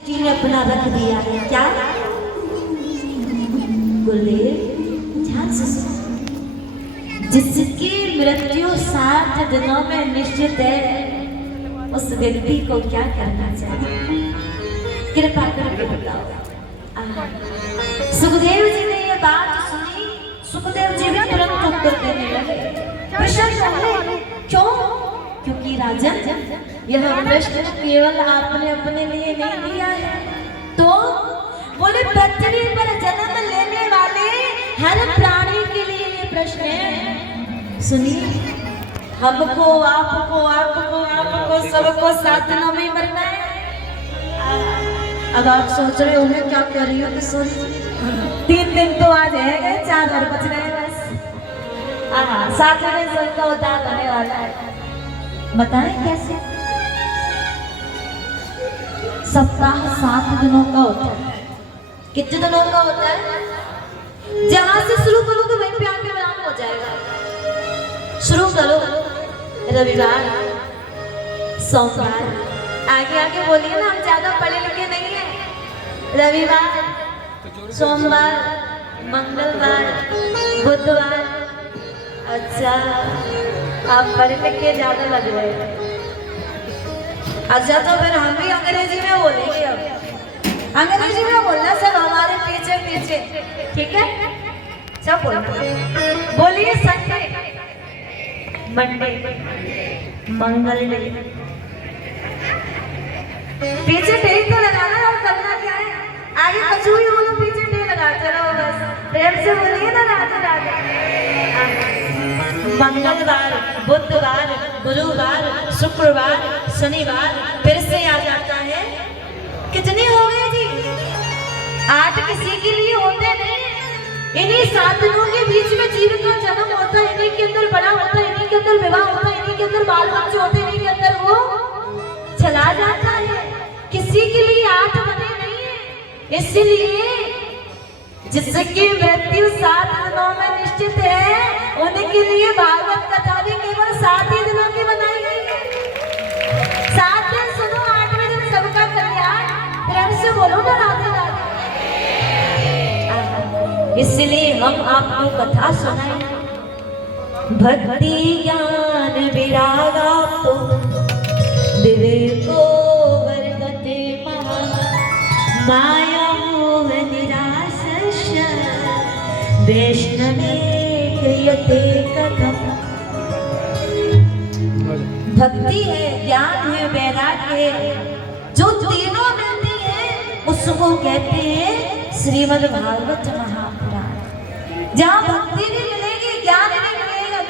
जी ने अपना रख दिया है क्या गुलेर, ध्यान से सुनो। जिसकी मृत्यु 7 दिनों में निश्चित है, उस व्यक्ति को क्या करना चाहिए? कृपा करके बताओ। सुखदेव जी ने ये बात सुनी, सुखदेव जी भी तुरंत उत्तर देने लगे। प्रश्न हुए क्यों? क्योंकि राजन, यह प्रश्न केवल आपने अपने लिए नहीं दिया है, तो बोले पृथ्वी पर जन्म लेने वाले हर प्राणी के लिए ये प्रश्न है। सुनिए, हमको आपको आपको आपको सबको 7 दिनों में मरना है। अब आप सोच रहे होंगे क्या कर रही हो? कि सोच 3 दिन तो आज है, 4 और बच रहे हैं बस। 7 दिन स्वर्ग का उद्धार होने वाला है। बताएं कैसे? सप्ताह 7 दिनों का होता है। कितने दिनों का होता है? जहां से शुरू करोगे वहीं पे आके विराम हो जाएगा। शुरू करो रविवार, सोमवार, आगे आगे बोलिए ना, हम ज्यादा पढ़े लिखे नहीं है। रविवार, सोमवार, मंगलवार, बुधवार। अच्छा, आप पढ़े लिखे ज्यादा लग रहे हैं। अच्छा, तो फिर हम भी अंग्रेजी में बोलेंगे। अब अंग्रेजी में बोलना सब हमारे पीछे पीछे, ठीक है? सब बोलना। बोलिए संडे, मंडे, मंगल डे। पीछे डे तो लगाना, और करना क्या है? आगे कुछ भी बोलो, पीछे डे लगाते रहो बस। प्रेम से बोलिए ना राधे राधे। मंगलवार, बुधवार, गुरुवार, शुक्रवार, शनिवार, फिर से आ जाता है। कितने हो गए जी? 8 किसी के लिए होते नहीं। इन्हीं 7 दिनों के बीच में जीव का जन्म होता है, इन्हीं के अंदर बड़ा होता है, इन्हीं के अंदर विवाह होता है, इन्हीं के अंदर बाल बच्चे होते हैं, इन्हीं के अंदर वो चला जाता है। किसी के लिए 8 बने नहीं है। इसलिए जिसकी मृत्यु 7 दिनों में निश्चित है, उनके लिए भागवत कथा भी केवल 7 ही दिनों की बनाई गई है। 7 दिन सुनो, 8वें दिन सबका कल्याण। प्रेम से बोलो ना राधे राधे। इसलिए हम आपको कथा सुनाए। भक्ति ज्ञान विरागा तो विवेको वर्गते महा, माया मोह निराशस्य वैष्णवे क्रियते कथम। भक्ति है, ज्ञान है, वैराग्य है, जो तीनों मिलती है उसको कहते हैं श्रीमद् भागवत महापुराण। जहाँ भक्ति भी मिलेगी, ज्ञान भी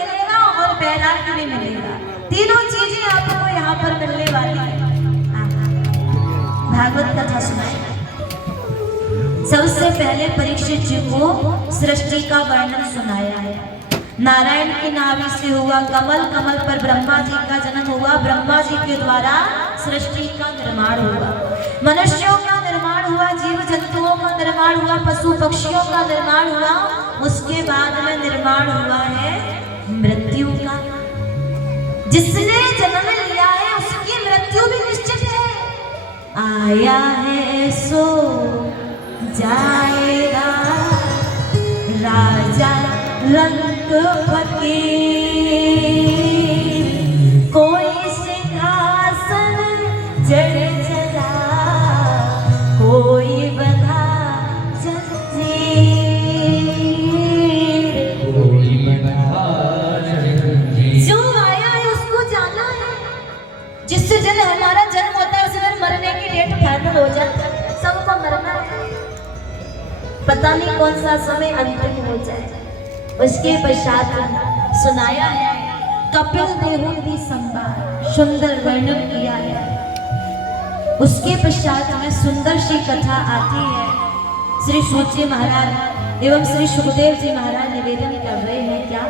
मिलेगा और वैराग्य भी मिलेगा। तीनों चीजें आपको यहाँ पर मिलने वाली है। भागवत कथा सुनाए। सबसे पहले परीक्षित जी को सृष्टि का वर्णन सुनाया है। नारायण की नाभि से हुआ कमल, कमल पर ब्रह्मा जी का जन्म हुआ, ब्रह्मा जी के द्वारा सृष्टि का निर्माण हुआ, मनुष्यों का निर्माण हुआ, जीव जंतुओं का निर्माण हुआ, पशु पक्षियों का निर्माण हुआ। उसके बाद में निर्माण हुआ है मृत्यु का। जिसने जन्म लिया है उसकी मृत्यु भी निश्चित है। आया है सो जाएगा, राजा रंग फकीर, कोई सिंहासन जड़ जला, कोई बना जंजीर, कोई बना जंजीर। जो आया है उसको जाना है। जिससे जब हमारा जन्म होता है उस दिन मरने की डेट फाइनल हो जाती है। सबको मरना है, पता नहीं कौन सा समय अंतिम हो जाए। उसके पश्चात सुनाया है कपिल देव की संवाद, सुंदर वर्णन किया है। उसके पश्चात में सुंदर सी कथा आती है। श्री सूत जी महाराज एवं श्री सुखदेव जी महाराज निवेदन कर रहे हैं क्या?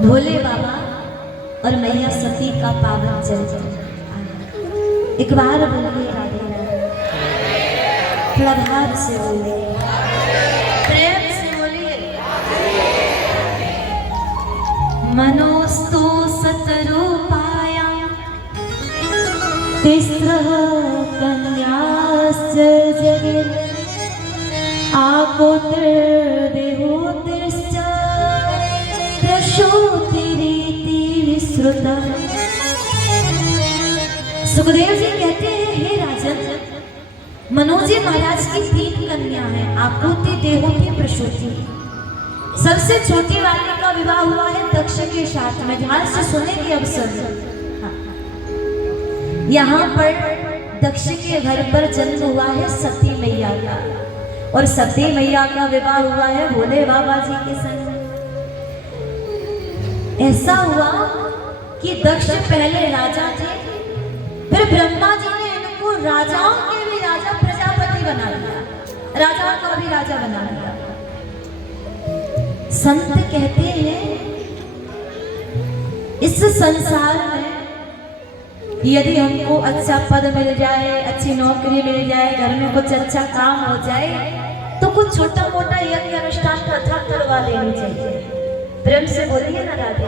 भोले बाबा और मैया सती का पावन चरित्र। एक बार बोलिए राधे राधे, प्रभाव से बोलिए, प्रेम से बोलिए। मनोस्तु सतरूपायां तिस्रः कन्या यज्ञ आकोतिर्देहोतिश्च प्रसूतिरीति विश्रुता। सुखदेव जी कहते हैं, हे राजन, मनोजी महाराज की 3 कन्या हैं, आकुति, देहोती, प्रसूति। सबसे छोटी वाली का विवाह हुआ है दक्ष के साथ में। ध्यान से सुनने की अवसर। यहाँ पर दक्ष के घर पर जन्म हुआ है सती मैया का, और सती मैया का विवाह हुआ है भोले बाबा जी के संग। ऐसा हुआ कि दक्ष पहले राजा थे, फिर ब्रह्मा जी ने इनको राजाओं के भी राजा प्रजापति बना दिया, राजाओं का भी राजा बना दिया। संत कहते हैं, इस संसार में यदि हमको अच्छा पद मिल जाए, अच्छी नौकरी मिल जाए, घर में कुछ अच्छा काम हो जाए, तो कुछ छोटा मोटा यज्ञ अनुष्ठान प्रथा करवा लेनी चाहिए। प्रेम से बोलिए ना राधे।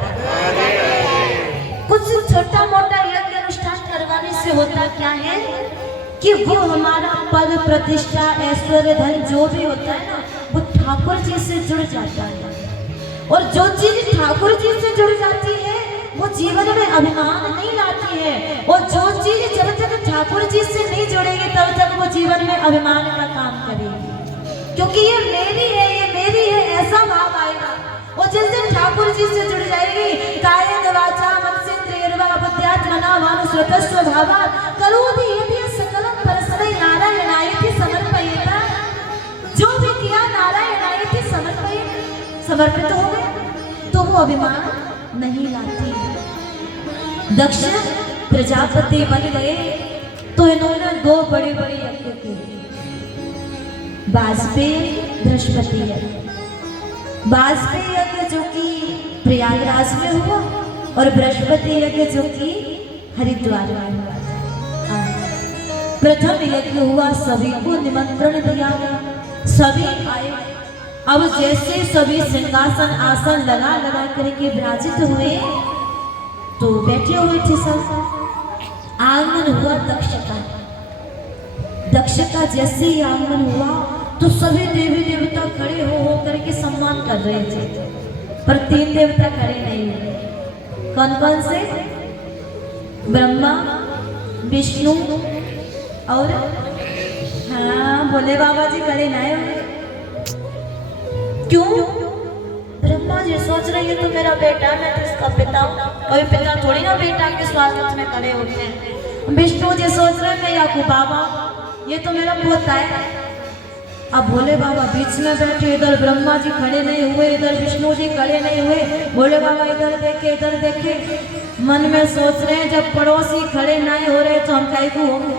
कुछ छोटा मोटा यज्ञ अनुष्ठान करवाने से होता क्या है कि वो हमारा पद, प्रतिष्ठा, ऐश्वर्य, धन जो भी होता है ना, वो ठाकुर जी से जुड़ जाता है। और जो चीज ठाकुर जी से जुड़ जाती है वो जीवन में अभिमान नहीं लाती है, और जो चीज जब तक ठाकुर जी से नहीं जुड़ेगी तब तक वो जीवन में अभिमान का काम करेगी, क्योंकि ये मेरी है, ये मेरी है, ऐसा भाव आएगा। और जिस दिन ठाकुर जी से जुड़ जाएगी, कायेन वाचा मनसेन्द्रियर्वा बुद्ध्यात्मना मानुसृतस्व भावात् करोति यदि सकलं परस्मै नारायणायति समर्पयेत्। जो भी किया नारायणायति समर्पित हो गए तो वो अभिमान नहीं लाती। दक्ष प्रजापति बन गए तो इन्होंने 2 बड़े बड़े यज्ञ किए, वाजपेयी, बृहस्पति यज्ञ। वाजपेयी यज्ञ जो कि प्रयागराज में हुआ, और बृहस्पति यज्ञ जो कि हरिद्वार में हुआ। प्रथम यज्ञ हुआ, सभी को निमंत्रण दिया गया, सभी आए। अब जैसे सभी सिंहासन आसन लगा लगा करके विराजित हुए तो बैठे हुए थे सब। आगमन हुआ दक्ष का। दक्ष का जैसे ही आगमन हुआ तो सभी देवी देवता खड़े हो करके सम्मान कर रहे थे, पर 3 देवता खड़े नहीं हुए। कौन कौन से? ब्रह्मा, विष्णु और भोले बाबा जी खड़े नहीं हुए। क्यों? ब्रह्मा जी सोच रहे हैं तो मेरा बेटा, मैं तो इसका पिता हूँ, कोई पिता थोड़ी ना बेटा के स्वागत में खड़े होते हैं। विष्णु जी सोच रहे हैं मैं याकूब बाबा, ये तो मेरा पोता है। अब भोले बाबा बीच में बैठे, इधर ब्रह्मा जी खड़े नहीं हुए, इधर विष्णु जी खड़े नहीं हुए। भोले बाबा इधर देखे, इधर देखे, मन में सोच रहे हैं जब पड़ोसी खड़े नहीं हो रहे तो हम काहे को होंगे।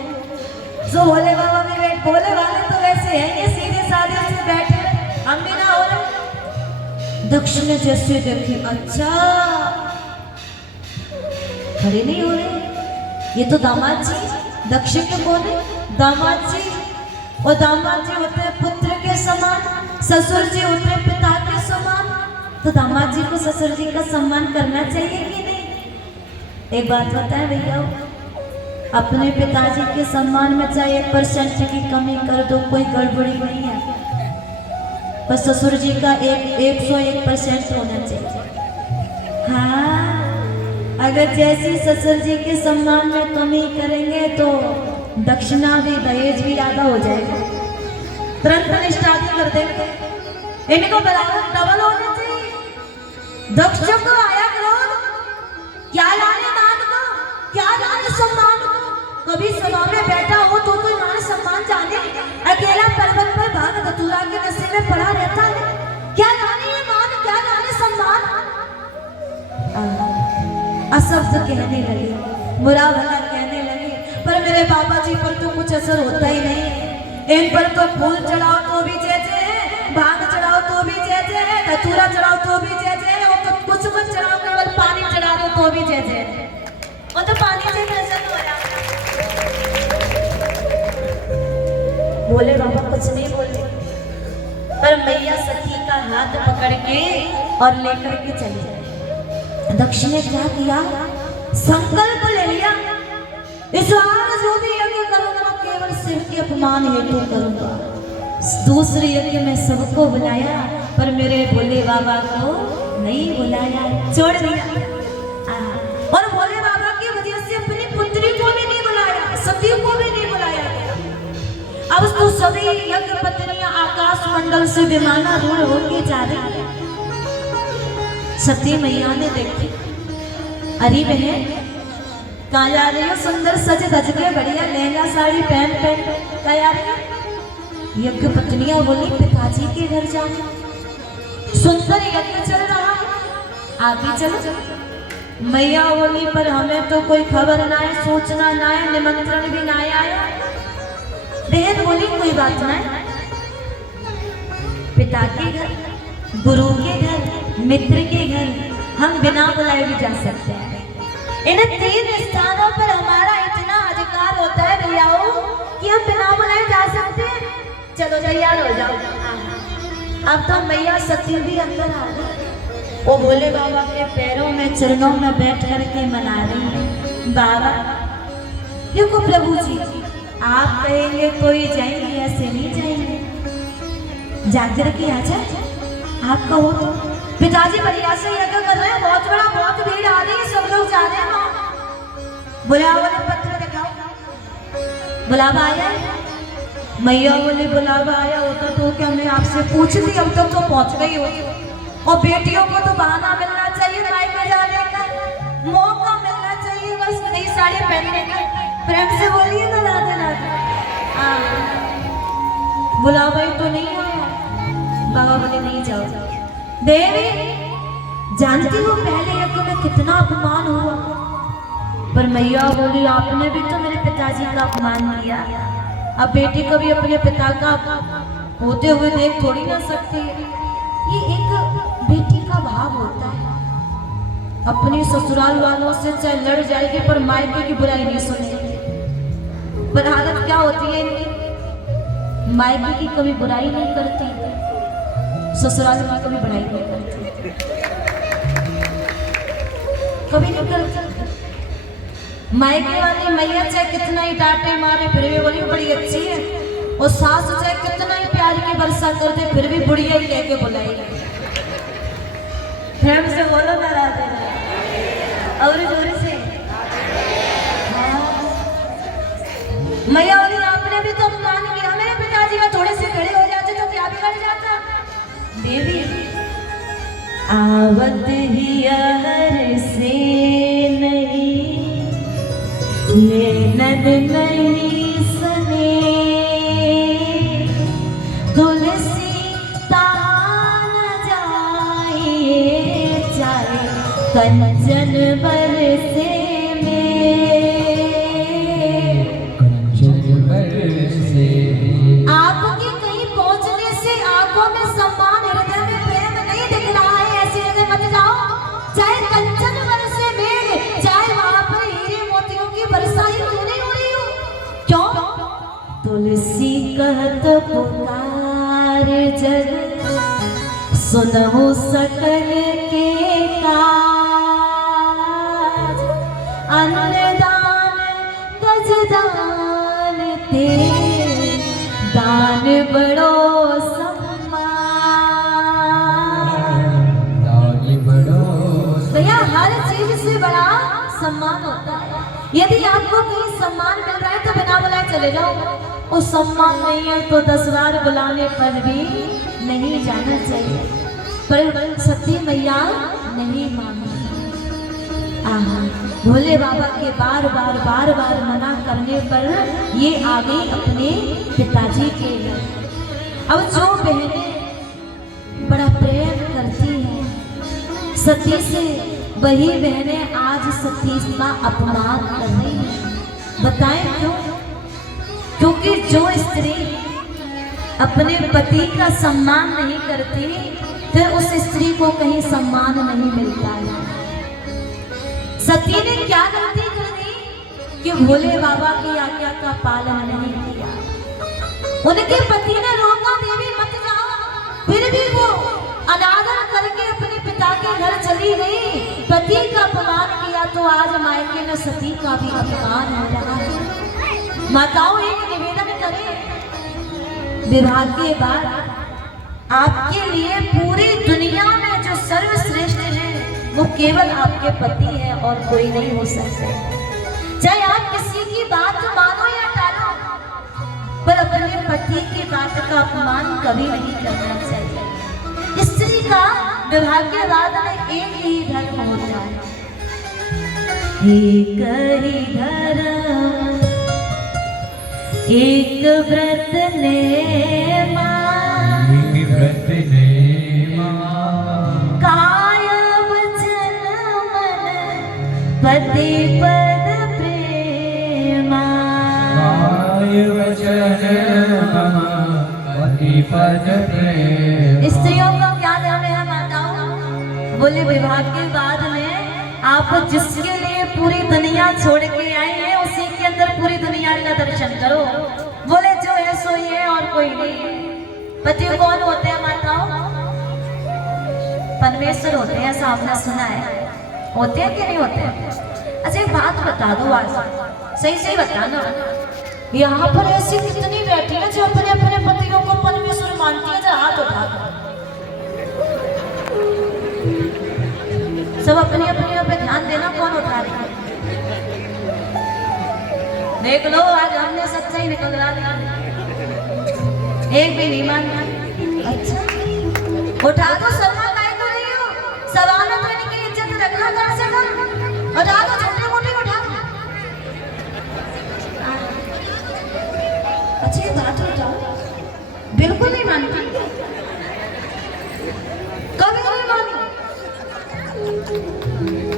तो भोले बाबा भी बैठ, भोले वाले तो वैसे हैं, ये सीधे साधे से बैठे, हम भी ना हो रहे। दक्ष ने जैसे देखे, अच्छा खड़े नहीं हो रहे, ये तो दामाद जी। दक्ष के कौन है? दामाद जी। और दामाद जी होते हैं पुत्र के समान, ससुर जी होते हैं पिता के समान। तो दामाद जी को ससुर जी का सम्मान करना चाहिए कि नहीं? एक बात बताएं भैया, अपने पिताजी के सम्मान में चाहे 1% की कमी कर दो, कोई गड़बड़ी नहीं है, पर ससुर जी का 101% होना चाहिए। हाँ, अगर जैसी ससुर जी के सम्मान में कमी करेंगे तो दक्षिणा भी, दहेज भी आधा हो जाएगा, तुरंत निष्ठा कर देंगे। इनको बराबर डबल होना चाहिए। दक्ष को आया क्रोध, क्या लाने मान को, क्या लाने सम्मान को। कभी सभा में बैठा हो तो कोई मान सम्मान जाने, अकेला पर्वत पर भाग धतूरा के नशे में पड़ा रहता है। क्या लाने ये मान, क्या लाने सम्मान। अशब्द कहने लगे, बुरा भला कहने लगे, पर मेरे बाबा जी पर तो कुछ असर होता ही नहीं। इन पर तो फूल चढ़ाओ तो भी जय जय है, भांग चढ़ाओ तो भी जय जय है, धतूरा चढ़ाओ तो भी जय जय है, और कुछ मत चढ़ाओ, केवल पानी चढ़ा दो तो भी जय जय है। वो तो पानी से नजर हो रहा। भोले बाबा कुछ नहीं बोले, पर मैया सती का हाथ पकड़ के और लेकर के चले गए। दक्ष ने क्या किया? संकल्प ले लिया, इस बार जो भी यज्ञ करूंगा केवल इनके अपमान हेतु करूंगा। दूसरे यज्ञ में सबको बुलाया पर मेरे भोले बाबा को नहीं बुलाया, छोड़ दिया। और भोले बाबा की वजह से अपनी पुत्री को भी नहीं बुलाया, सती को भी नहीं बुलाया। अब तो सभी यज्ञ पत्नियां आकाश मंडल से विमानारूढ़ होके जा रही है। सती मैया ने देखी, अरे बहन कहाँ जा रही हो? सुंदर सज धज के बढ़िया लहंगा साड़ी पहन कहाँ जा रही हो? यज्ञ पत्नियां बोली पिताजी के घर जाने। सुंदर यज्ञ चल रहा है, आगे चलो। मैया बोली पर हमें तो कोई खबर ना है, सूचना ना है, निमंत्रण भी ना आया। बहन बोली कोई बात ना है, पिता के घर, गुरु के घर, मित्र के घर हम बिना बुलाए भी जा सकते हैं। इन 3 स्थानों पर हमारा इतना अधिकार होता है भैयाओ कि हम बिना बुलाए जा सकते हैं। चलो तैयार हो जाओ। अब तो मैया सती भी अंदर आ गई। वो भोले बाबा के पैरों में चरणों में बैठ करके मना रही है। बाबा देखो प्रभु जी, आप कहेंगे कोई जाएंगे, ऐसे नहीं जाएंगे, जाकर के आ जाए। आप कहो तो पिताजी बढ़िया से यज्ञ कर रहे हैं, बहुत बड़ा, बहुत भीड़ आ रही है, सब लोग जा रहे हैं। बुलावा ने पत्र दिखाओ, बुलावा आया। मैया बोले बुलावा आया होता तो क्या मैं आपसे पूछती, अब तक तो पहुंच गई हो। और बेटियों को तो बहाना मिलना चाहिए मायके जाने का, मौका मिलना चाहिए बस नई साड़ी पहनने का। प्रेम से बोलिए ना राधे राधे। बुलावा ही तो नहीं आया। बाबा बोले नहीं जाओ। देवी जानती हो पहले यज्ञ में कितना अपमान हुआ, पर मैया बोली आपने भी तो मेरे पिताजी का अपमान किया। अब बेटी कभी अपने पिता का होते हुए देख थोड़ी ना सकती है। ये एक बेटी का भाव होता है, अपने ससुराल वालों से चाहे लड़ जाएगी पर मायके की बुराई नहीं सुनेगी। पर आदत क्या होती है इनकी, मायके की कभी बुराई नहीं करती, ससुराल की कभी बुराई नहीं करती, कभी नहीं करती। मायके वाली मैया चाहे कितना ही डांटे मारे फिर भी बोली बड़ी अच्छी है, और सास चाहे कितना ही प्यार की वर्षा कर दे फिर भी बुढ़िया ही कह के बुलाएगी। प्रेम से बोलो ना राधे और जोर से। मैया बोली आपने भी तो अपमान किया मेरे पिताजी का, थोड़े से खड़े हो जाते तो क्या बिगड़ जाता। देवी आवत ही हर से नहीं, लेनद नहीं सने, तुलसी तान जाए चाहे कंचन बरसे में। आपके कहीं पहुंचने से आंखों में सम्मान, हृदय में प्रेम नहीं दिख रहा है, ऐसे जगह मत जाओ। चाहे कंचन बरसे में, चाहे वहां पर हीरे मोतियों की वर्षा ही क्यों नहीं हो रही हो। क्यों? तुलसी कहत पुकार जग, सुनहु सकल के काज, अन्नदान दजदान ते दान बड़ो भैया, हर चीज से बड़ा सम्मान होता है। यदि आपको कहीं सम्मान मिल रहा है तो बिना बुलाए चले जाओ, और सम्मान नहीं है तो 10 बार बुलाने पर भी नहीं जाना चाहिए। पर सती मैया नहीं मानी। भोले बाबा के बार बार मना करने पर ये आ गई अपने पिताजी के घर। अब जो बहनें बड़ा प्रेम करती हैं सती से, वही बहनें आज सती का अपमान कर रही हैं। बताएं क्यों? क्योंकि जो स्त्री अपने पति का सम्मान नहीं करती फिर उस स्त्री को कहीं सम्मान नहीं मिलता है। सती ने क्या गलती कर दी कि भोले बाबा की आज्ञा का पालन नहीं किया। उनके पति ने रोका देवी मत जाओ, फिर भी वो अनादर करके अपने पिता के घर चली गई। पति का अपमान किया तो आज मायके में सती का भी अपमान हो रहा है। माताओं एक निवेदन करें, विवाह के बाद आपके लिए पूरी दुनिया में जो सर्वश्रेष्ठ है वो केवल आपके पति है और कोई नहीं हो सकता। चाहे आप किसी की बात मानो या टालो, पर अपने पति की बात का अपमान कभी नहीं करना चाहिए। स्त्री का विवाह के बाद में एक ही धर्म होता है, एक ही धर्म, एक व्रत नेमा, काय वचन मन पति पद प्रेमा, काय वचन पति पद प्रेमा। स्त्रियों का क्या धर्म है माताओं? बोले विवाह के बाद में आप जिसके लिए पूरी दुनिया छोड़ के आए हैं उसी के अंदर पूरी दुनिया का दर्शन करो। बोले जो है सो ही है और कोई नहीं। पति कौन होते हैं माताओं? परमेश्वर होते हैं, ऐसा आपने सुना है। होते हैं कि नहीं होते हैं? अच्छा एक बात बता दो, आज सही सही बताना, यहाँ पर ऐसी कितनी बैठी है जो अपने अपने पतियों को परमेश्वर मानती है? जरा हाथ उठा दो। सब अपनी अपनी पे ध्यान देना, कौन उठा रही है? देख लो आज हमने सच्चाई निकल रहा था, एक भी नहीं मान। अच्छा उठा दो, शर्मा काहे को रही हो? सवाल है तो इनकी इज्जत रखना कम से कम। उठा दो, छोटी मोटी उठा दो। अच्छी बात उठाओ, बिल्कुल नहीं मानती, कभी नहीं मानी,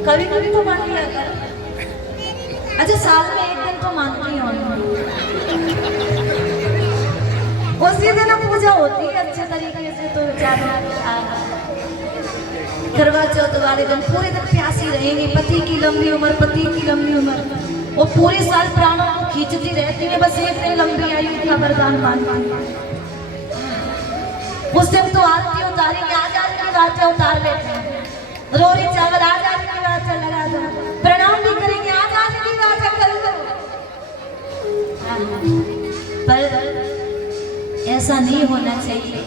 कभी कभी तो मान लिया कर। अच्छा साल में एक दिन तो मानती हो, उसी दिन पूजा होती है अच्छे तरीके से। तो करवा चौथ वाले दिन पूरे दिन प्यासी रहेंगी, पति की लंबी उम्र, पति की लंबी उम्र, वो पूरे साल प्राणों को खींचती रहती है, बस एक दिन लंबी आयु का वरदान मांगती है। उस दिन तो आरती उतारेंगे, आजाद की बातें उतार लेते हैं, रोरी चावल आजाद की बातें लगा दो, प्रणाम भी करेंगे, आजाद की बातें कर लो। पर ऐसा नहीं होना चाहिए।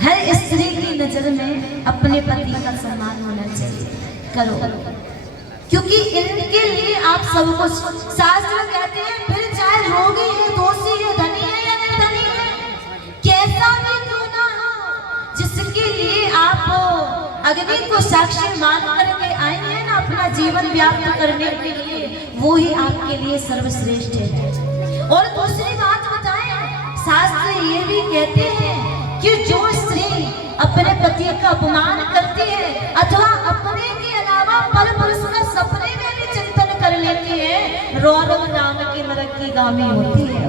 हर स्त्री की नजर में अपने पति का सम्मान होना चाहिए। करो, क्योंकि इनके लिए आप सबको शास्त्र कहते हैं, फिर चाहे रोगी है, दोषी है, धनी है या निर्धनी है, कैसा भी क्यों ना हो, जिसके लिए आप अग्नि को साक्षी मान करके आए हैं ना अपना जीवन व्याप्त करने के लिए, वो ही आपके लिए सर्वश्रेष्ठ है। और दूसरी बात बताएं, शास्त्र ये भी कहते हैं कि जो स्त्री अपने पति का अपमान करती है अथवा अपने के अलावा पर पुरुष का सपने में भी चिंतन कर लेती है, रौरव नाम के नरक की गामी होती है,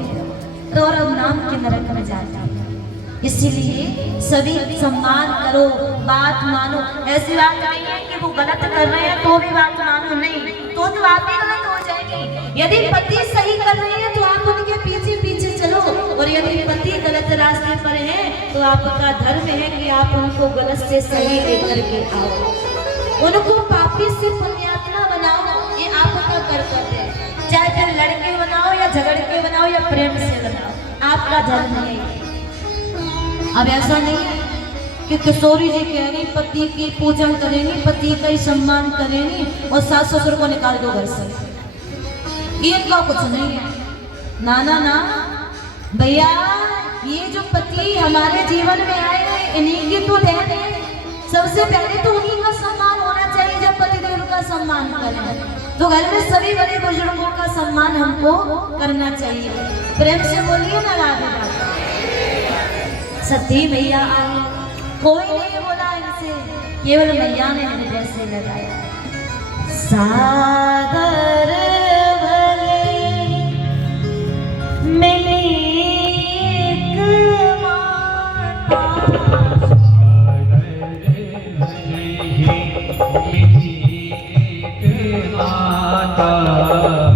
रौरव नाम के नरक में जाती है। इसीलिए सभी सम्मान करो, बात मानो। ऐसी बात नहीं है कि वो गलत कर रहे हैं तो भी बात मानो, नहीं तो आप भी गलत हो जाएंगी। यदि पति सही कर रहे हैं तो आप उनके पीछे पीछे चलो, और यदि पति गलत रास्ते पर है तो आपका धर्म है कि आप उनको गलत से सही लेकर के आओ, उनको पापी से पुण्यात्मा बनाओ। ये आपका कर्तव्य है, चाहे फिर लड़के बनाओ या झगड़ के बनाओ या प्रेम से बनाओ, आपका धर्म है। अब ऐसा नहीं है कि किशोरी जी कह रही पति की पूजन करेंगी, पति का ही सम्मान करेंगी और सास ससुर को निकाल दो घर से, इनका कुछ नहीं है। ना ना ना भैया, ये जो पति हमारे जीवन में आए हैं इन्हीं की तो देन है। सबसे पहले तो उन्हीं का सम्मान होना चाहिए। जब पतिदेव का सम्मान करें तो घर में सभी बड़े बुजुर्गों का सम्मान हमको करना चाहिए। प्रेम से बोलिए ना राधे राधे। सती मैया आई, कोई नहीं बोला इनसे, केवल मैया ने हृदय से लगाया। सादर भले मिली एक माता,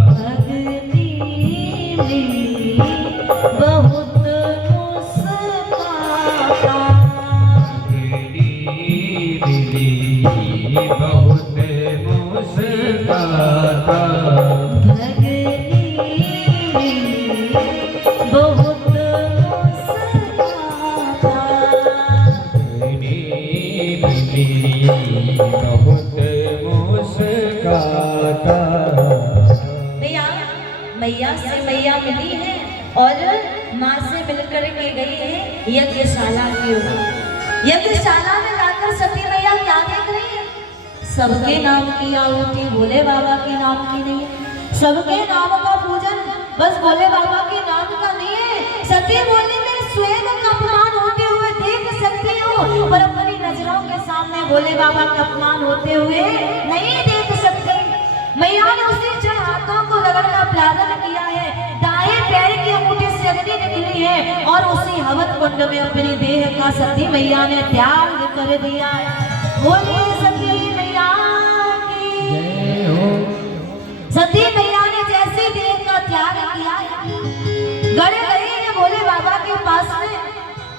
भगनी ली बहुत मुस्काता, बहुत मुस्काता। मैया से मैया मिली है और माँ से मिलकर के गई है यज्ञशाला की ओर। यज्ञशाला में जाकर सती मैया क्या देख रही है? सबके नाम की आहुति, भोले बाबा के नाम की नहीं है। सबके नाम का पूजन बस भोले बाबा के नाम का नहीं है। सती बोली मैं स्वयं का अपमान होते हुए देख सकती हूँ, पर अपनी नजरों के सामने भोले बाबा का अपमान होते हुए नहीं देख सकती। मैया ने उसी चढ़ हाथों को रगड़ना प्रारंभ किया है, दाएं पैर की अंगूठे से अग्नि निकली है और उसी हवन कुंड में अपनी देह का सती मैया ने त्याग कर दिया है। बोले सती मैया की जय हो। सती मैया ने जैसे देह का त्याग किया गड़े गए हैं भोले बाबा के पास में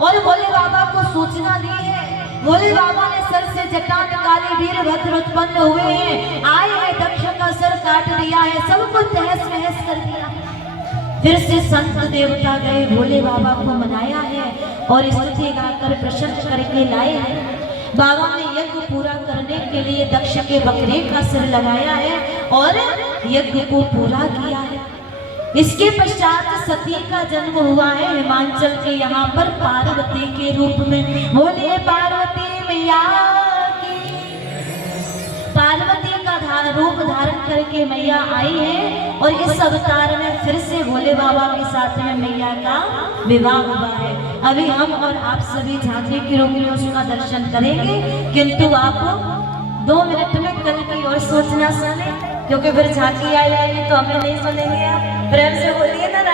और भोले बाबा को सूचना दी है। भोले बाबा ने सर से जटा निकाली, वीरभद्र उत्पन्न हुए हैं, आए हैं, दक्ष का सर काट दिया है, सबको तहस नहस कर दिया। फिर से संत देवता गए, भोले बाबा को मनाया है और स्तुति गाकर प्रशंसा करके लाए हैं। बाबा ने यज्ञ पूरा करने के लिए दक्ष के बकरे का सिर लगाया है और यज्ञ को पूरा किया है। इसके पश्चात सती का जन्म हुआ है हिमाचल के यहाँ पर पार्वती के रूप में। बोले पार्वती मैया की। पार्वती का रूप धारण करके मैया आई है और इस अवतार में फिर से भोले बाबा के साथ में मैया का विवाह हुआ है। अभी हम और आप सभी झांकी की रोगियों का दर्शन करेंगे, किंतु आप 2 मिनट में कल की ओर सोचना सुने, क्योंकि फिर झांकी आई जाएगी तो हमें नहीं सुनेंगे। आप प्रेम से बोलिए ना।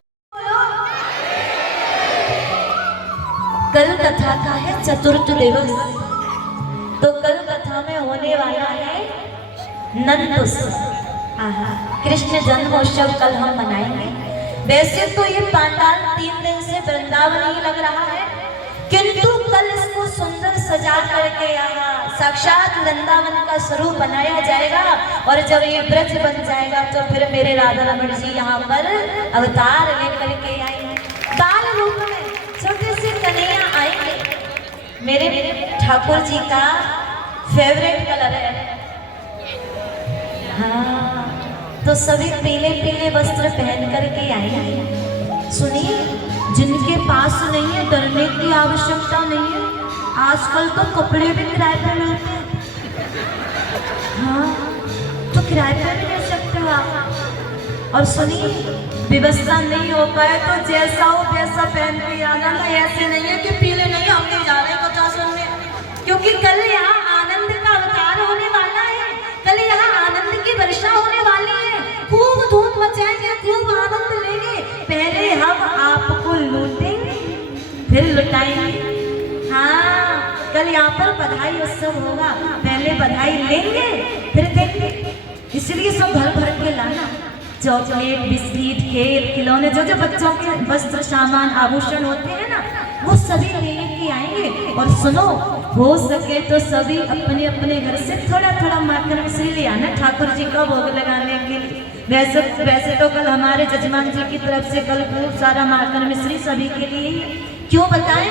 कल कथा का है चतुर्थ दिवस, तो कल कथा में होने वाला है नंद उत्सव। कृष्ण जन्मोत्सव कल हम मनाएंगे। वैसे तो ये पांडाल 3 दिन से वृंदावन ही लग रहा है, किंतु कल इसको सुंदर सजा करके यहाँ साक्षात वृंदावन का स्वरूप बनाया जाएगा और जब ये ब्रज बन जाएगा तो फिर मेरे राधा रमण जी यहाँ पर अवतार लेकर के आएंगे। बाल रूप में छोटे से कन्हैया आएंगे। मेरे ठाकुर जी का फेवरेट कलर है, हाँ, तो सभी पीले पीले वस्त्र पहन करके आए। सुनिए, जिनके पास नहीं है डरने की आवश्यकता नहीं है। आजकल तो कपड़े भी किराए पे मिलते हैं, हाँ, तो किराए पे भी ले सकते हो आप। और सुनिए, व्यवस्था नहीं हो पाए तो जैसा हो वैसा पहन के आना। ऐसे नहीं है कि पीले नहीं हमने जा रहे कथा सुनने, क्योंकि कल यहाँ आनंद का अवतार होने वाला है। कल यहाँ आनंद की वर्षा होने वाली है। खूब धूम मचाएंगे, खूब आनंद लेंगे। पहले हम आपको लूटेंगे फिर लुटाएंगे। हाँ, कल यहाँ पर बधाई उत्सव होगा। पहले बधाई लेंगे फिर देंगे, इसलिए सब भर भर के लाना। चॉकलेट, बिस्किट, खेल, खिलौने, जो जो बच्चों के वस्त्र सामान आभूषण होते हैं ना, वो सभी लेके आएंगे। और सुनो, हो सके तो सभी अपने अपने घर से थोड़ा थोड़ा माखन मिश्री ले आना ठाकुर जी का भोग लगाने के लिए। वैसे तो कल हमारे जजमान जी की तरफ से कल खूब सारा माखन मिश्री सभी के लिए। क्यों बताएं?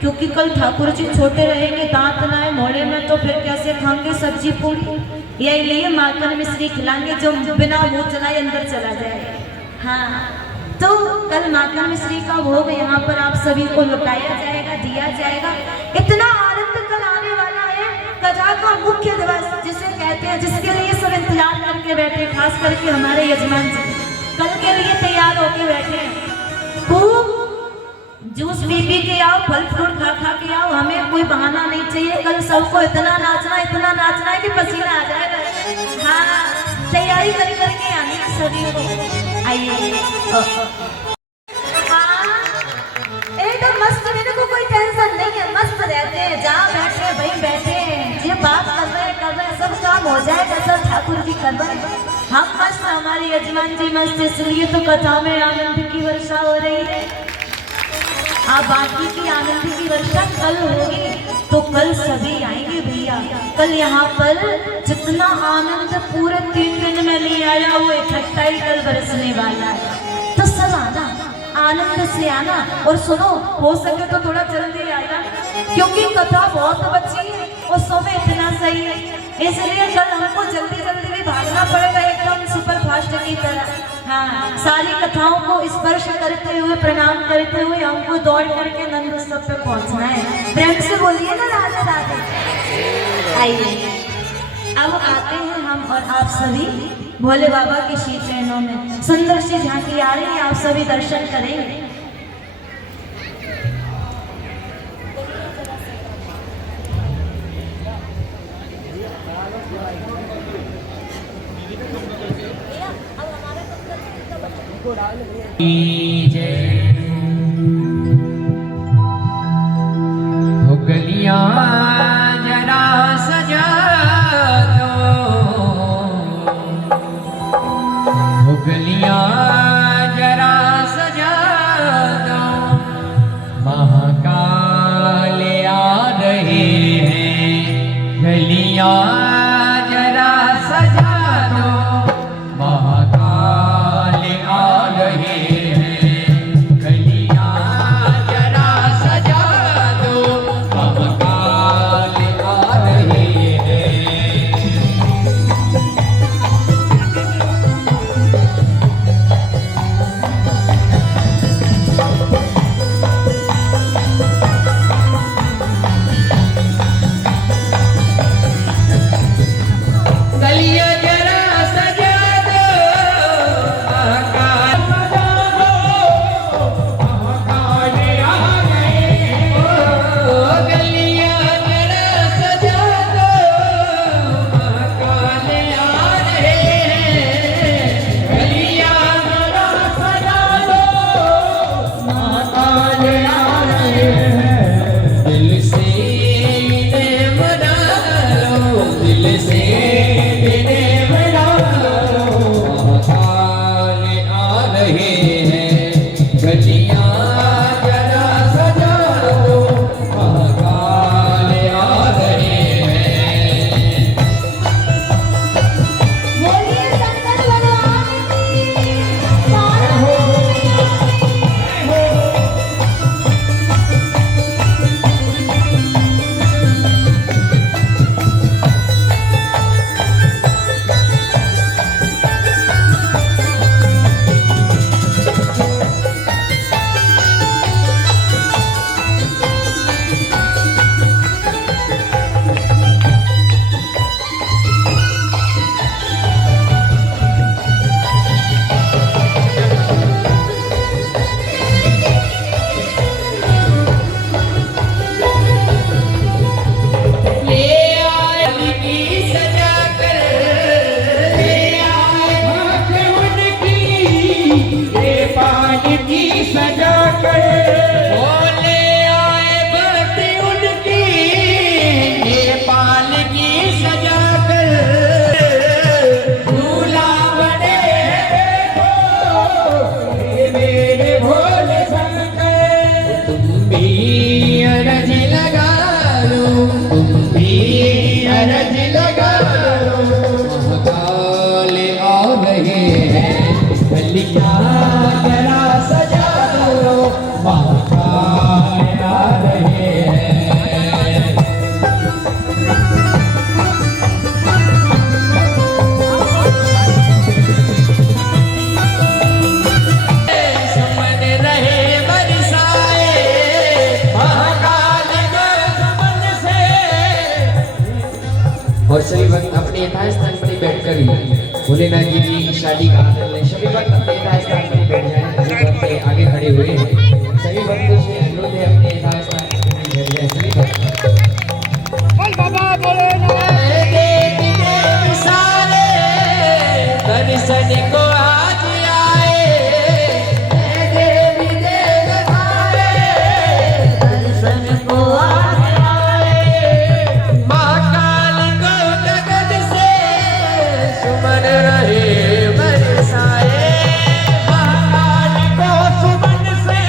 क्योंकि कल ठाकुर जी छोटे रहेंगे, दांत ना आए मोड़े में, तो फिर कैसे खाएंगे सब्जी पूरी। यही लिए माखन मिश्री खिलाएंगे जो बिना मुंह चलाए अंदर चला जाए। हाँ, तो कल माखन मिश्री का भोग यहाँ पर आप सभी को लुटाया जाएगा, दिया जाएगा। इतना आनंद कल आने वाला है। कथा का मुख्य दिवस जिसे कहते हैं, जिसके लिए सब इंतजार करके बैठे, खास करके हमारे यजमान जी कल के लिए तैयार होके बैठे हैं। खूब जूस पी के आओ, फल फ्रूट खा के आओ, हमें कोई बहाना नहीं चाहिए। कल सबको इतना नाचना है कि पसीना आ जाएगा। हाँ, तैयारी करके आनी सभी को। आइए, हाँ, एकदम मस्त, मेरे को कोई टेंशन नहीं है, मस्त रहते हैं। जहाँ बैठे भाई बैठे हैं, ये बात कर रहे हैं, सब काम हो जाएगा, सब ठाकुर जी कर रहे हैं। हम मस्त, हमारे यजमान जी मस्त, इसलिए तो कथा में आनंद की वर्षा हो रही है। आप बाकी की आनंद की वर्षा कल होगी, तो कल सभी आएंगे भैया। कल यहाँ पर जितना आनंद पूरे 3 दिन में ले आया वो इकट्ठा ही कल बरसने वाला है। तो सब आना, आनंद से आना। और सुनो, हो सके तो थोड़ा जल्दी आना, क्योंकि कथा बहुत बची है और समय इतना सही है, इसलिए कल हमको जल्दी जल्दी भी भागना पड़ेगा, एकदम सुपर फास्ट की तरह। हाँ, सारी कथाओं को स्पर्श करते हुए, प्रणाम करते हुए हमको दौड़ करके नंद उत्सव पे पहुंचना है। प्रेम से बोलिए ना राधे राधे। आइए, अब आते हैं हम और आप सभी भोले बाबा के श्री चरणों में। सुंदर सी झांकी आ रही है, आप सभी दर्शन करेंगे। हो गलियां जरा सजा दो, हो गलियां जरा सजा दो, महाकाल आ रहे हैं। गलियां जरा सजा दो, महाकाल आ रहे हैं। गलियां जरा सजा दो, महाकाल आ रहे हैं। गलियां जरा सजा दो, महाकाल महाकाल आ गए हैं। गलियां जरा सजा दो, महाकाल आ रहे हैं। गलियां जरा सजा दो, महाकाल आ रहे हैं। दिल से इन्हें मना लो, दिल से इन्हें मना लो, महाकाल आ रहे हैं। गलियां जरा सजा दो, महाकाल आ रहे हैं। बोलिए शंकर भगवान ले आए उनकी सजा कर, ले आए आँख उनकी, ये पान की सजा कर। ओ ले आए बात उनकी, ये पान की सजा कर। दूल्हा बने देखो, ये मेरे भोले शंकर। तुम भी अरज लगा लो, तुम भी अरज लगा लो, महाकाल आ रहे हैं। गलियां जरा सजा लो, महाकाल आ रहे हैं। सुमन रहे बरसाए, महाकाल के सुमन से। और सभी भक्त अपने यथास्थान पर ही बैठकर ही भोलेनाथ जी की शादी का आनंद लें। सभी भक्त अपने यथास्थान पर ही बैठ जाएं। सभी भक्त आगे खड़े हुए हैं। सभी भक्तों से अनुरोध है अपने यथास्थान पर ही बैठ जाएं। सभी भक्त बोल बाबा भोलेनाथ देव सारे दर्शन को आज आए। देवी देव सारे दर्शन को आज आए। महाकाल को गगन से सुमन रहे बरसाए। महाकाल को सुमन से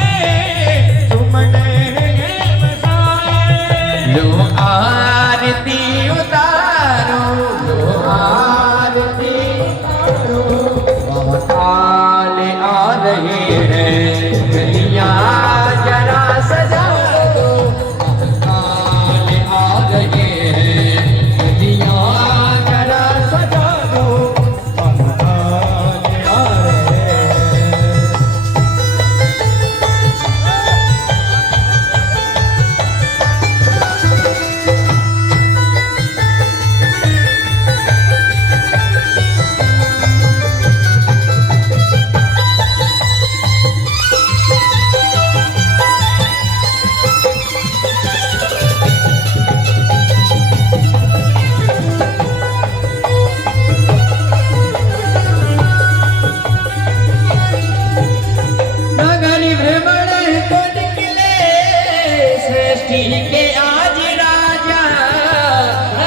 के आज राजा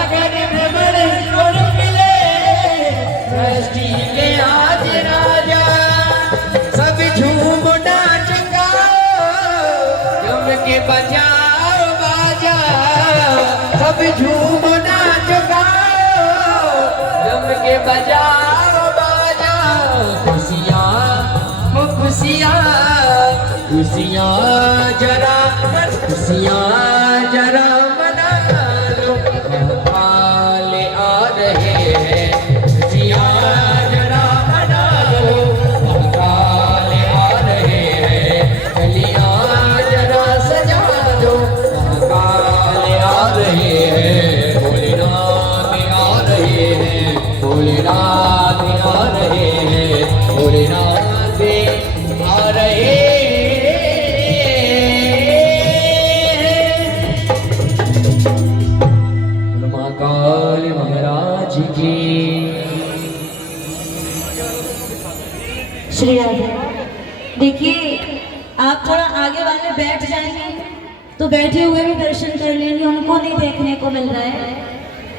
अगर भ्रमर और मिले सृष्टि के आज राजा सब झूम नाच गाओ जम के बजाओ बाजा सब झूम नाच गाओ जम के बजाओ बाजा खुशियाँ वो खुशियाँ खुशियाँ जरा मना लो काले आ रहे हैं खुशियाँ जरा मना लो काले आ रहे हैं गलियाँ जरा सजा दो काले आ रहे हैं भोलेनाथ आ रहे हैं भोलेनाथ आ रहे हैं भोलेनाथ आ रहे हैं महाकाल महाराज की श्री राधे। देखिए आप थोड़ा आगे वाले बैठ जाएंगे तो बैठे हुए भी दर्शन कर लेंगे, उनको नहीं देखने को मिल रहा है।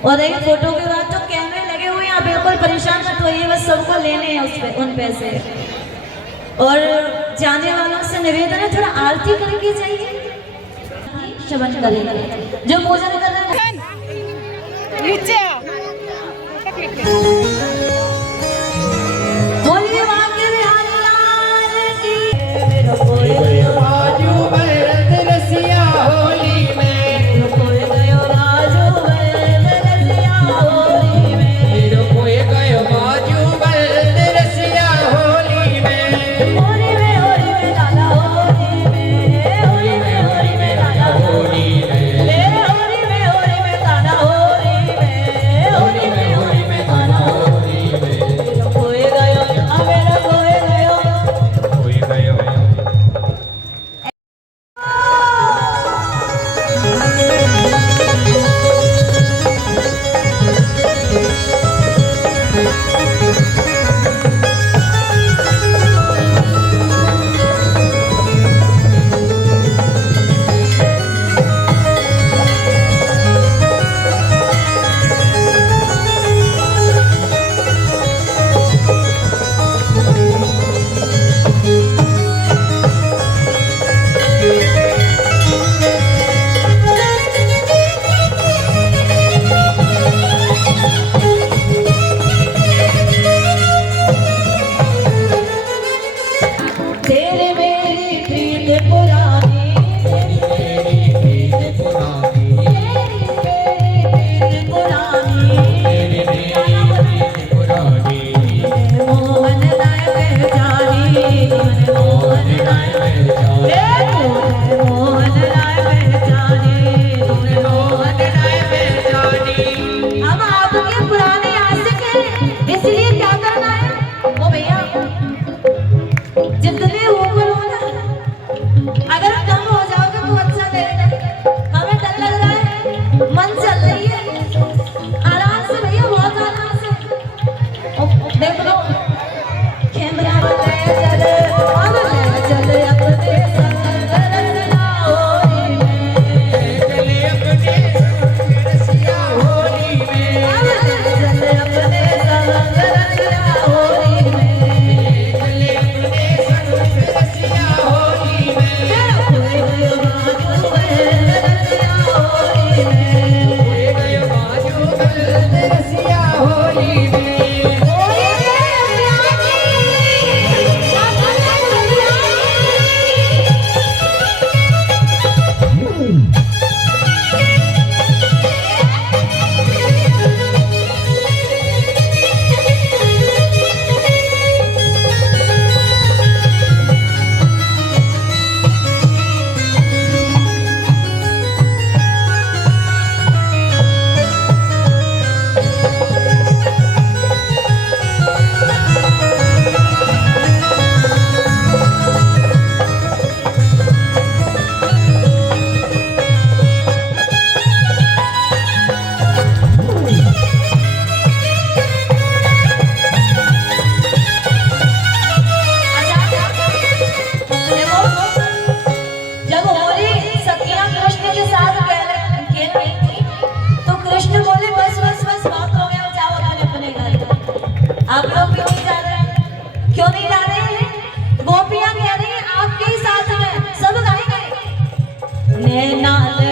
और रही फोटो के बाद तो कैमरे लगे हुए हैं, आप बिल्कुल परेशान मत होइए, बस सबको लेने हैं उन पैसे। और जाने वालों से निवेदन है थोड़ा आरती करके जाइए, श्रवण करेंगे जो पूजन कर रहे हैं। नीचे बोलिए वाके बिहारी लाल की। मेरा कोई बाजू भरत रसिया होली में कोई गयो राजू भरत रसिया होली में। मेरे कोई गयो बाजू भरत रसिया होली में होली में लाला होली में लाला होली में ले होली में लाला होली में होली में गाना होली में कोई गयो मेरा कोई गयो। कोई गयो तेरे मेरी प्रीत पुरानी, तेरी मेरी प्रीत पुरानी, तेरी मेरी प्रीत पुरानी मोहन लाय पहचानी, मोहन लाय पहचानी, मोहन लाय पहचानी, मोहन लाय पहचानी। हम आपके पुराने आशिक हैं, इसलिए क्या करना है ओ भैया, जितने ऊपर हो ना, अगर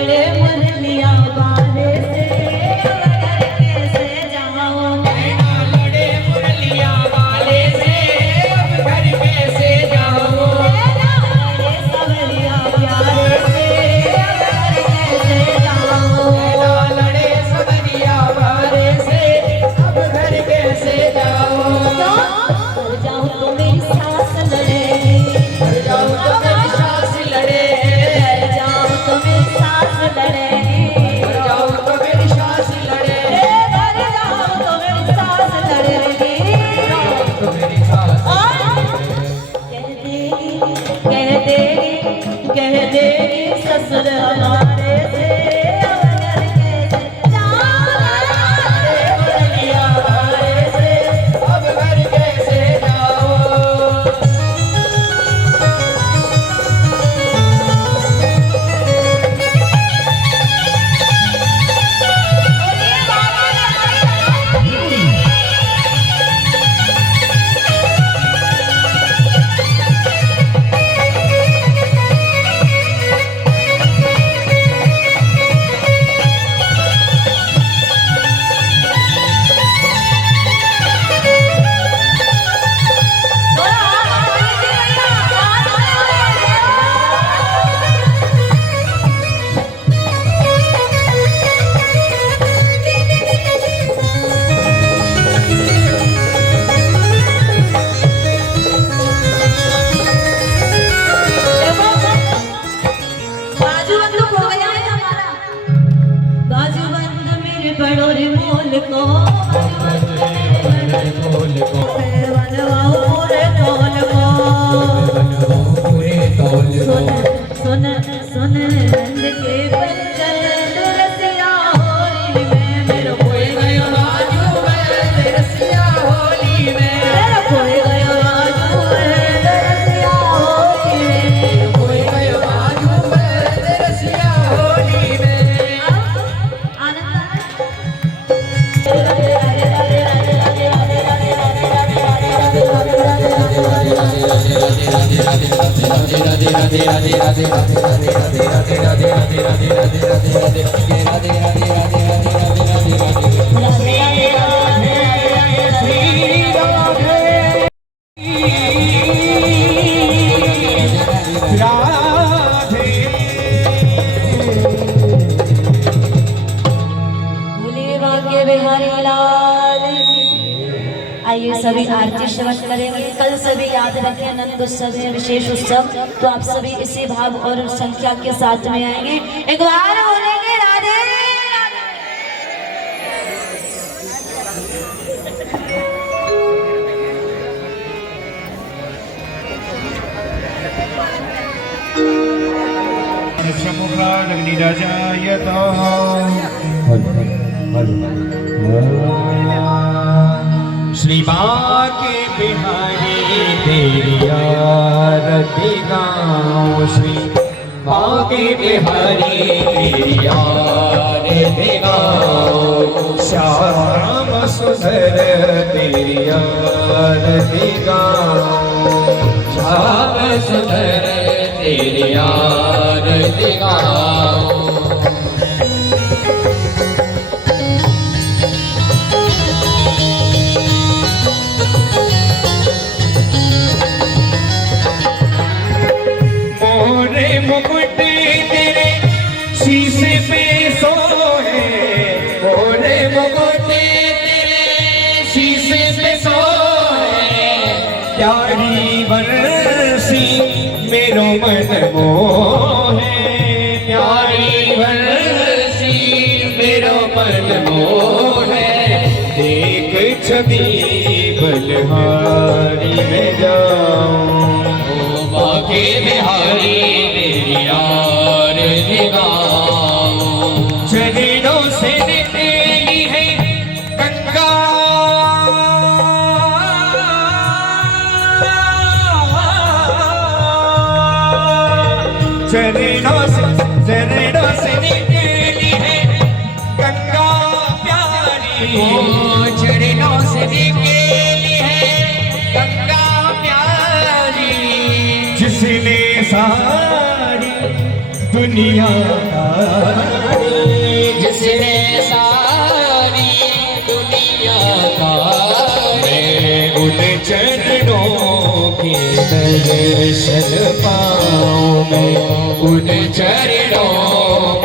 लड़े मुरलिया बारे से घर कैसे जाऊं नैना लड़े मुरलिया वाले से अब घर कैसे जाऊं लड़े सवरिया प्यारे से घर कैसे जाऊं नैना लड़े सवरिया वाले से अब घर कैसे जाऊं मर जाऊं तो मेरी सास लड़ेगी मर जाऊं तो मेरी सास लड़े मर जाऊं तो मेरी सास लड़ेगी मर जाऊं तो मेरी सास लड़े मर जाऊं तो मेरी सास लड़ेगी तो मेरी सास कह देगी ससुर हमारे से घर कैसे जाऊं मुरलिया वाले से अब घर कैसे जाऊं बाजूबंद हो गया है हमारा बाजूबंद मेरे बड़ो रे मोल को बनवाओ पूरे तौल को सुन सुन रंग के बंचन रसिया होली में मेरा कोई गयो बाजू में रसिया होली में मेरा कोई गयो बाजू में रसिया होली में कोई गयो बाजू में रसिया होली में बिहारी लाल आइए सभी आरती श्रवण करेंगे। कल सभी याद रखें आनंद उत्सव है, विशेष उत्सव, तो आप सभी इसी भाव और संख्या के साथ में आएंगे। एक बार बोलेंगे राधे श्री बाके बिहारी तेरी आरती गाऊं श्री बाके बिहारी तेरी आरती गाऊं श्याम सुंदर तेरी आरती गाऊं श्याम सुंदर तेरी आरती गाऊं मुकुट तेरे शीशे पे सोए मोरे मुकुट तेरे शीशे पे सोए प्यारी बरसी मेरो मन मोहे प्यारी बरसी मेरो मन मोहे देख छवि बलिहारी में जाऊं ओ बाके बिहारी तेरी आरती गाऊं चरणों से निकली है गंगा चरणों से निकली है गंगा प्यारी चरणों से निकली है गंगा प्यारी जिसने सारी दुनिया जिसने सारी दुनिया का उन चरणों के दर्शन पाऊं मैं, उन चरणों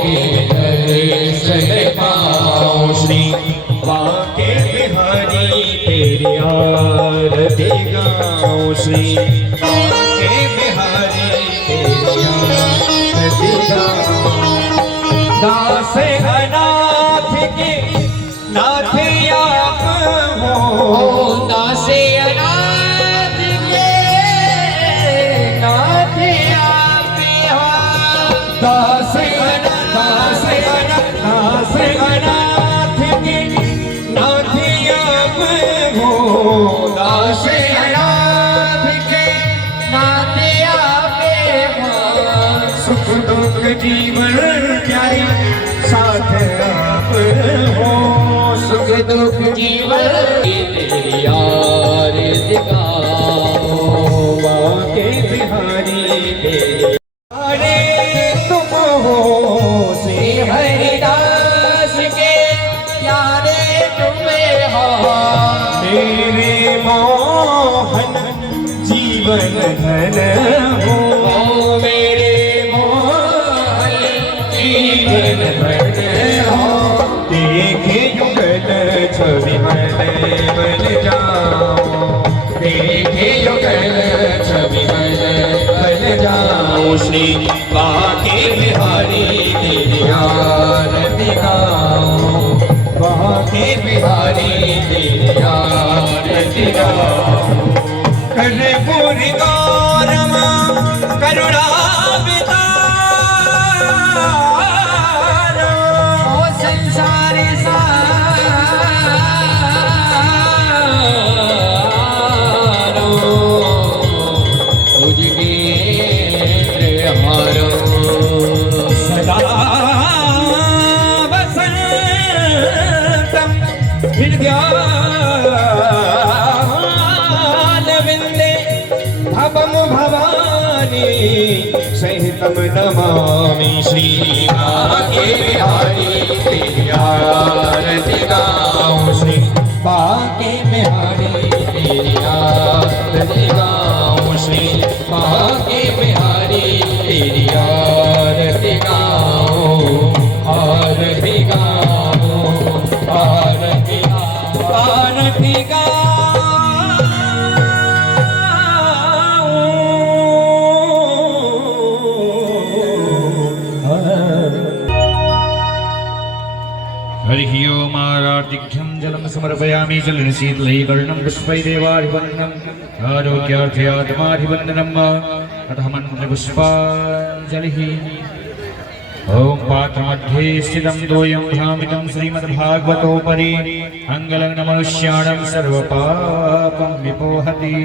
के दर्शन पाऊं। श्री बांके बिहारी तेरी आरती गाऊं, श्री बांके बिहारी तेरी आरती गाऊं। दास अनाथ के नाथ आप हो, दासे अनाथ के नाथ आप हो। दास अनाथ के नाथ आप हो, दास अनाथ के नाथ आप हो। सुख दुख जीवन प्यारी साथ आप हो, सुख दुख जीवन तेरी आरती गाओ। बांके बिहारी तेरी अरे तुम हो से हरिदास के प्यारे तुम्हें हो। मेरे मोहन जीवन धन हो, ओ मेरे मोहन जीवन भर हो। देखे युगल छवि मन बन जाओ, देखे युगल छवि मन बन जाओ। श्री बांके बिहारी तेरी आरती गाओ, बांके बिहारी तेरी आरती गाओ। कर्पूर गौरम करुणा ओ संसार सारो तुझके हारो। सदा वसंतम हृदयारविंदे भवम भवानी सहितम नमामि। श्री बांके बिहारी तेरी आरती गाऊं, श्री बांके बिहारी तेरी आरती गाऊं, श्री बांके बिहारी तेरी आरती गाऊं। आरती गाऊं, आरती गाऊं, आरती हरिः ओम् आरार्तिघ्यं जलं समर्पयामि जलनिशीतलैकर्णं पुष्पैदेवाभिवन्दनम् आरोग्यार्थे आत्माभिवन्दनम् अतः मन्त्रपुष्पाञ्जलिः। ॐ पात्रमध्ये स्थितं तोयं भ्रामितं श्रीमद्भागवतोपरि अङ्गलग्नमनुष्याणां सर्वपापं विपोहति।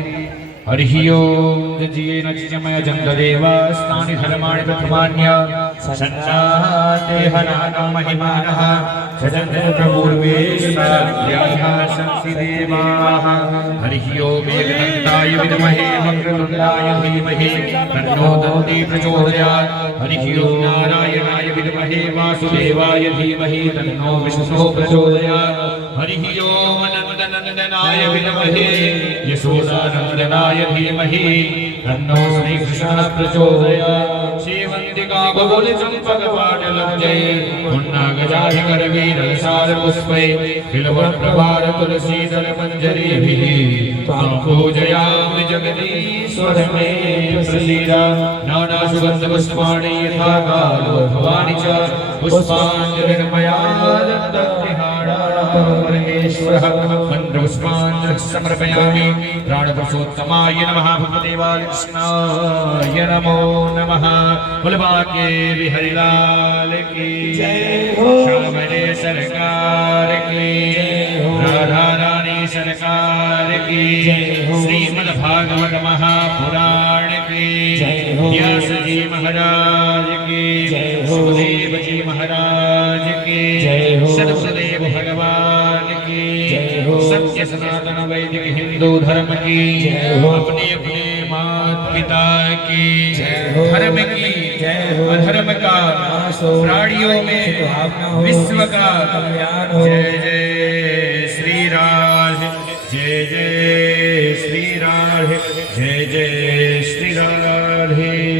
हरिः ओम् जयेन चिमय जन्तदेवास्तानि धर्माणि प्रथमान्य सन्नातेहनानां महिमानः सजन्तपूर्वेश्वराः संसिदेवाः। हरिः ओम् एकदन्ताय विद्महे वक्रतुण्डाय धीमहि तन्नो दन्ती प्रचोदयात्। हरिः ओम् नारायणाय विद्महे वासुदेवाय धीमहि तन्नो विष्णुः प्रचोदयात्। हरिः ओम् अनन्तनन्दनाय विद्महे यशोदानन्दनाय धीमहि तन्नो श्रीकृष्णः प्रचोदयात्। श्रीवन्दिका बबुलचम्पकपाटलब्जै पुण्णागजाधिकरवीरसारपुष्पै बिल्वप्रभार तुलसीदलमञ्जरीभिः त्वां पूजयामि जगदीश्वर मे प्रसीद। नानासुगन्धपुष्पाणि यथा कालो भवानि च पुष्पाञ्जलिर्मया परमेश्वरः। मन्त्रपुष्पाञ्जलिः समर्पयामि। प्राणपुरुषोत्तमाय नमः, भगवदेवाय कृष्णाय नमो नमः। बुलबाके बिहरिलाल की जय हो, श्यामले सरकार की जय हो, राधा रानी सरकार की जय हो, श्रीमद्भागवत महापुराण की जय हो, व्यास जी महाराज की जय हो, सुखदेव जी महाराज की जय हो, सदसदेव भगवान की जय हो, सत्य सनातन वैदिक हिंदू धर्म की जय हो, अपने अपने माता पिता की जय हो, धर्म की जय हो। अधर्म का नाश हो। प्राणियों में भावना हो। विश्व का कल्याण हो। जय जय श्री राधे जय जय श्री राधे जय जय श्री राधे।